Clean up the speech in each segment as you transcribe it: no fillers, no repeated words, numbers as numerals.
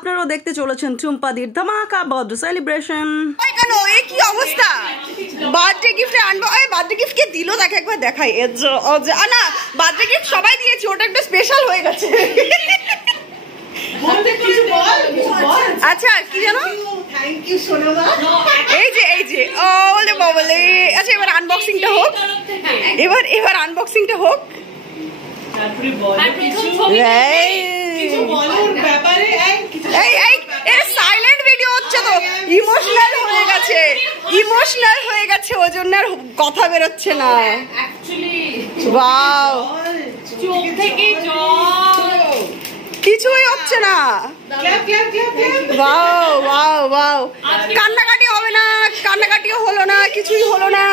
আপনারাও দেখতে চলেছেন টুম্পাদির ধামাকা বার্থডে সেলিব্রেশন। কেন এই কি অবস্থা? বার্থডে গিফট আনবো, এই বার্থডে গিফট কে দিল দেখে একবার দেখাই। না বার্থডে গিফট সবাই দিয়েছে, ওটা একটু স্পেশাল হয়ে গেছে। আচ্ছা কি জানো, এই যে ওলে বাবলে। আচ্ছা এবার আনবক্সিংটা হোক, এবার আনবক্সিংটা হোক। সাইলেন্ট ভিডিও হচ্ছে তো, ইমোশনাল হয়ে গেছে ওই জন্য আর কথা বেরোচ্ছে না। ওয়াও কিছুই হচ্ছে না। ওয়াও ওয়াও ওয়াও, কান্নাকাটি হবে না, কান্নাকাটিও হলো না, কিছুই হলো না।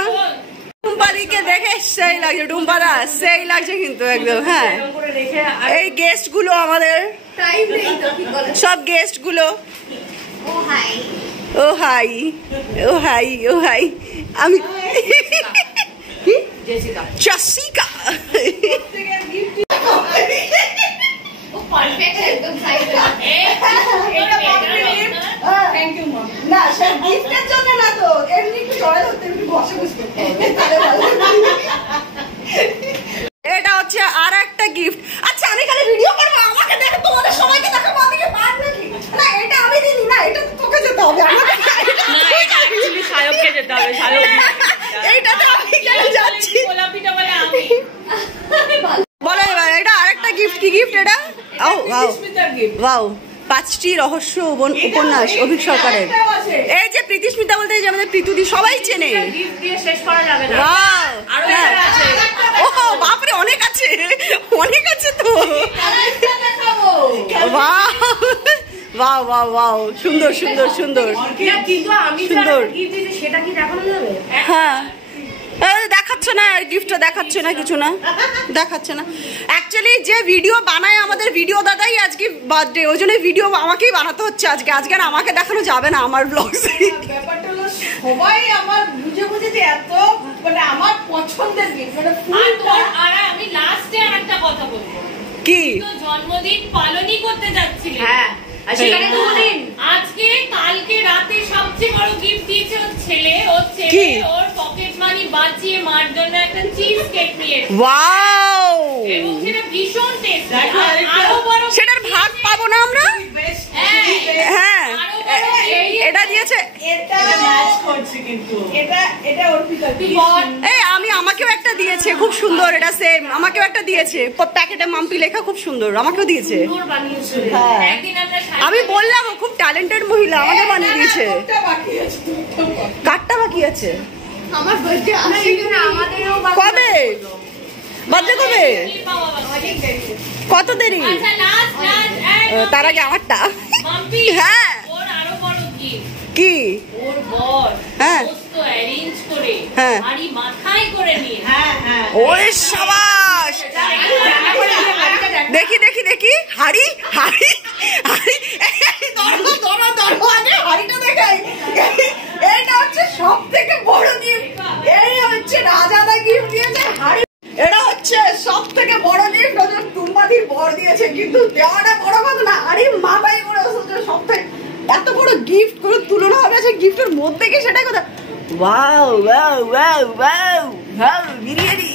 টুম্পাদিকে দেখে সেই লাগছে, টুম্পাদা সেই লাগছে কিন্তু একদম। হ্যাঁ এই গেস্ট গুলো আমাদের, সব গেস্ট গুলো। ও হাই ও হাই ও হাই, আমি জাসিকা। না সে গিফটের জন্য না তো, এমনি একটু জয় হতে একটু বসে বসে। এটা হচ্ছে আর একটা গিফট। আচ্ছা আমি খালি ভিডিও করবো, আমাকে দেখো, তোমাদের সবাইকে দেখাবো, আমি কি পার নাকি? না এটা আমি দিই না, এটা তো তোকে যেতে হবে, আমাকে না, এটা অ্যাকচুয়ালি সায়ককে যেতে হবে। সায়ক এইটাতে আমি কেন যাচ্ছি? গোলাপিটা বলে আমি বলো এবার। এটা আরেকটা গিফট, কি গিফট এটা? ও ওয়াও ওয়াও, 5টি রহস্য উপন্যাস অভিক সরকারের। এই যে প্রীতিস্মিতা বলতে এই যে আমাদের প্রীতুদি সবাই চেনে। ও বাপরে অনেক আছে, অনেক আছে তো। ওয়াও ওয়াও ওয়াও, সুন্দর সুন্দর সুন্দর সুন্দর। হ্যাঁ দেখাচ্ছে না, গিফটটা দেখাচ্ছে না, কিছু না দেখাচ্ছে না। অ্যাকচুয়ালি যে ভিডিও বানায় আমাদের ভিডিও দাদাই আজকে বার্থডে, ওই জন্য ভিডিও আমাকেই বানাতে হচ্ছে আজকে। আজকে আর আমাকে দেখানো যাবে না আমার ব্লগে। ব্যাপারটা হলো সবাই আমার বুঝে বুঝে যে এত মানে আমার পছন্দের গিফট মানে ফুল। আর আমি লাস্টে আরেকটা কথা বলবো, কি জন্মদিন পালনই করতে যাচ্ছিলেন। হ্যাঁ আজকে কালকে রাতে সবচেয়ে বড় গিফট দিয়েছে ওর ছেলে। ওর পকেট মানি বাঁচিয়ে মার জন্য একটা চিজ কেক নিয়ে। ওয়াও এবং সেটা ভীষণ টেস্টি। আরো বড় সেটার ভাগ পাবো না আমরা? হ্যাঁ এটা দিয়েছে, এটা ম্যাচ করছে কিন্তু এটা অর্পিতা। এই আমি আমাকেও একটা দিয়েছে, খুব সুন্দর। এটা সেম আমাকেও একটা দিয়েছে, প্যাকেটে মাম্পি লেখা, খুব সুন্দর, আমাকেও দিয়েছে। আমি বললাম ও খুব ট্যালেন্টেড মহিলা, আমাকে বানিয়ে দিয়েছে। কাটটা বাকি আছে আমার বার্থডে আসছে না, আমাদেরও কবে বার্থডে কবে? কত দেরি? তার আগে আমারটা। হ্যাঁ কি ওর বর হ্যাঁ তো অ্যারেঞ্জ করে হাড়ি মাথায় করে নিয়ে। হ্যাঁ হ্যাঁ ওরে শাবাশ। দেখি দেখি দেখি হাড়ি হাড়ি হাড়ি, ধরো ধরো ধরো, আগে হাড়িটা দেখাই। এটা হচ্ছে সবথেকে বড় গিফট, এই হচ্ছে রাজাদা গিফট দিয়েছে হাড়ি। এটা হচ্ছে সবথেকে বড় গিফট, ওদের টুম্পাদির বর দিয়েছে। কিন্তু দেওয়াটা বড় কথা না, হাড়ি মাথায় করে সবথেকে এত বড় গিফট করে তুলনা হবে সেই গিফটের মধ্যে কি, সেটাই কথা। Wow wow wow wow wow, biryani.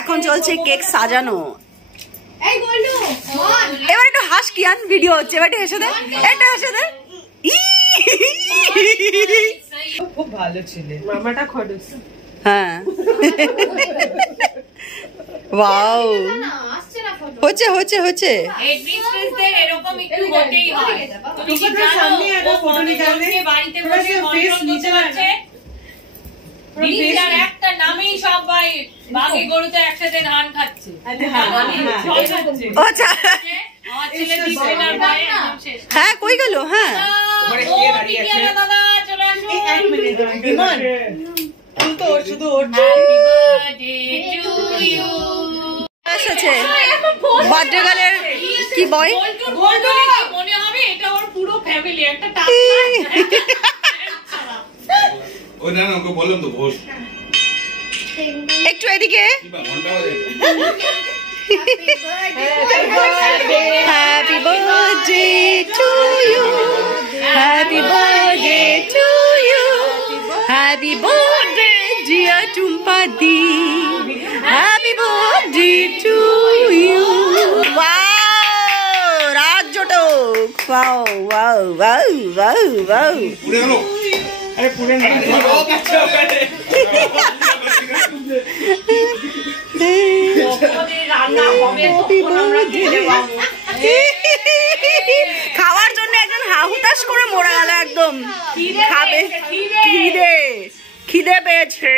এখন চলছে কেক সাজানো। এবার একটু হাস, কিয়ান ভিডিও হচ্ছে, এবার একটু হেসে দে, একটু হেসে দে। খুব ভালো ছিল মামাটা খড়ুস। হ্যাঁ ওয়াও হচ্ছে হচ্ছে হচ্ছে। এরকম একটু হতেই হয়। তুমি কি জানো ও বাড়িতে বসে কন্ট্রোল করতে পারছে দিদিটার একটা নামেই সবাই বাকি গরুতে একসাথে ধান খাচ্ছে। আচ্ছা আমার ছেলে দিদিটার গায়ে একদম শেষ। হ্যাঁ কই গেল? হ্যাঁ ও টিকিয়ালা দাদা চলে আসো। শুধু Happy birthday to you। এসেছে বার্থডে গার্লের কি বয় গোল্ডু মনে হবে এটা ওর পুরো ফ্যামিলি একটা টাকা। ওই না ওকে বললাম তো ঘোষ একটু এদিকে। Happy birthday to you, happy birthday to you, happy birthday dear Tumpa দি, happy birthday to you. Wow Raj জটক, wow wow wow wow wow. পুড়ে গেল। আরে পুরে না খাওয়ার জন্য একজন হাহুতাশ করে মরে গেল একদম। খাবে খিদে, খিদে পেয়েছে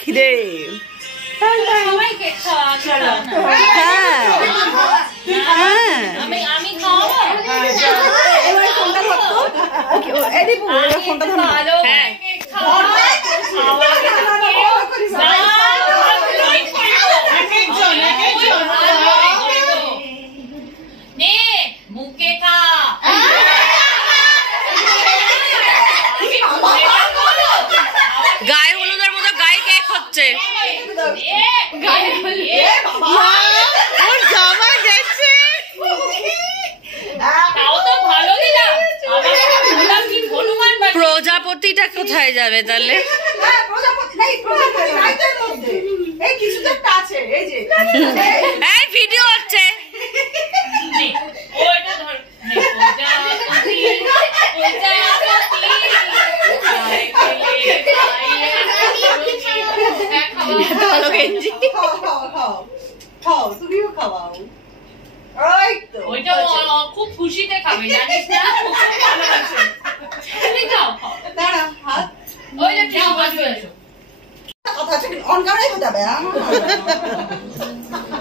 খিদে। সবাইকে খাওয়া চলো। হ্যাঁ হ্যাঁ আমি খাওয়াবো। এবার ফোনটা ধরতো। এই দিবু ফোনটা ধর। ভালো খাওয়া নে মুখে খা। গায়ে হলুদের মতো গায়ে কেক হচ্ছে। ওর জামা গেছে। তাও তো ভালো দিলাম। আমার কি হনুমান বাড়ি। প্রজাপতিটা কোথায় যাবে তাহলে? এই ভিডিও হচ্ছে। নে, ওটা ধর। নে, প্রজাপতি, প্রজাপতি, গায়ে খেলে গায়ে খাওয়া। ভালো গেঞ্জি। তুমিও খাওয়াও। ওইটা খুব খুশিতে খাবে জানিস না? খুব ভালোবাসে। তুমি খাও, খাও। দাঁড়া হাত ওই যে যাও বাজু এসো। কথা অন ক্যামেরাই হয়ে যাবে।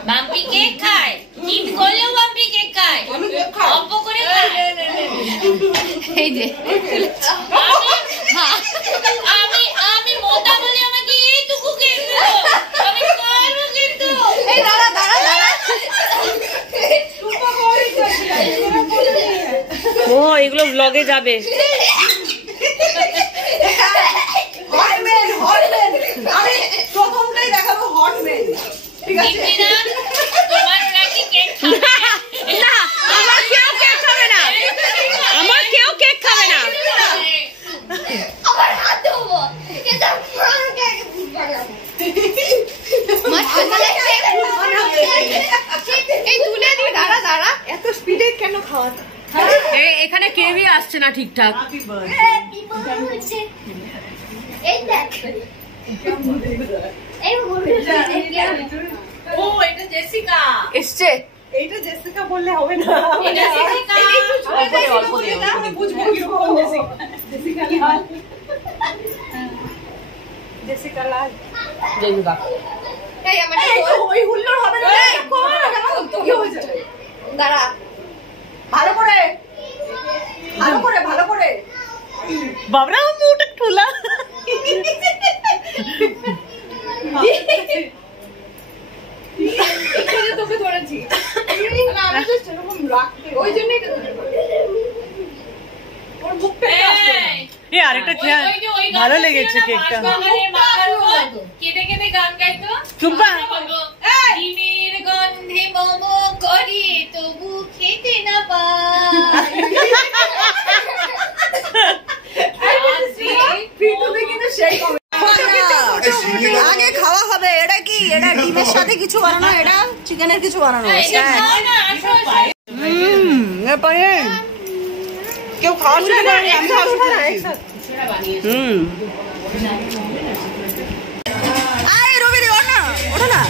বাম্পি কেক খায়। ঈদ করলেও বাম্পি কেক খায়। অল্প করে খায়। এই যে আমি মোটা বলে আমাকে এইটুকু কেক দিল। আমি খাবো কিন্তু। এই দাঁড়া দাঁড়া দাঁড়া। ও এগুলো ব্লগে যাবে। হটম্যান হটম্যান আমি প্রথমটাই দেখাবো হটম্যান। ঠিক আছে দীপ্তিদা, তোমার নাকি কেক খাবে? না আমার কেউ কেক খাবে না, আমার কেউ কেক খাবে না। আমার হাত দেবো এটা পুরো কেক এই তুলে দি। দাঁড়া দাঁড়া, এত স্পিডে কেন খাওয়াটা? এখানে কেউই আসছে না ঠিকঠাক। হচ্ছে এই দেখ এই ও এটা জেসিকা। এসছে এইটা জেসিকা বললে হবে না। এটা জেসিকা। অল্প দিয়ে আমি বুঝবো কিরকম জেসিকা। জেসিকা লাল, জেসিকা লাল। এই আমার ওই হুল্লোড় হবে না। কি হয়ে যাবে? দাঁড়া ভালো করে ভালো করে ভালো করে। বাবরা মুখটা খোলা। তোকে ধরেছি না, আমি তো সেরকম রাখতে ওই জন্যই তো ওর মুখ পেটে আসলো না। এই, আরেকটা ওই যে ওই গানটা ভালো ছিল লেগেছে না, কেকটা। বাঁশবাগানের মাথার উপর কেঁদে কেঁদে গান গাইতো। টুম্পা। বলবো, ডিমের গন্ধে মোমো করি তবু খেতে না পাই। কিন্তু সেই আগে খাওয়া হবে। এটা কি? এটা ডিমের সাথে কিছু বানানো, এটা চিকেনের কিছু বানানো। এটা খাও না, আসো, আসো। এরপরে কেউ খাওয়া শুরু করে, আমি খাওয়া শুরু করি। আরে রবি ওঠো না, ওঠো না।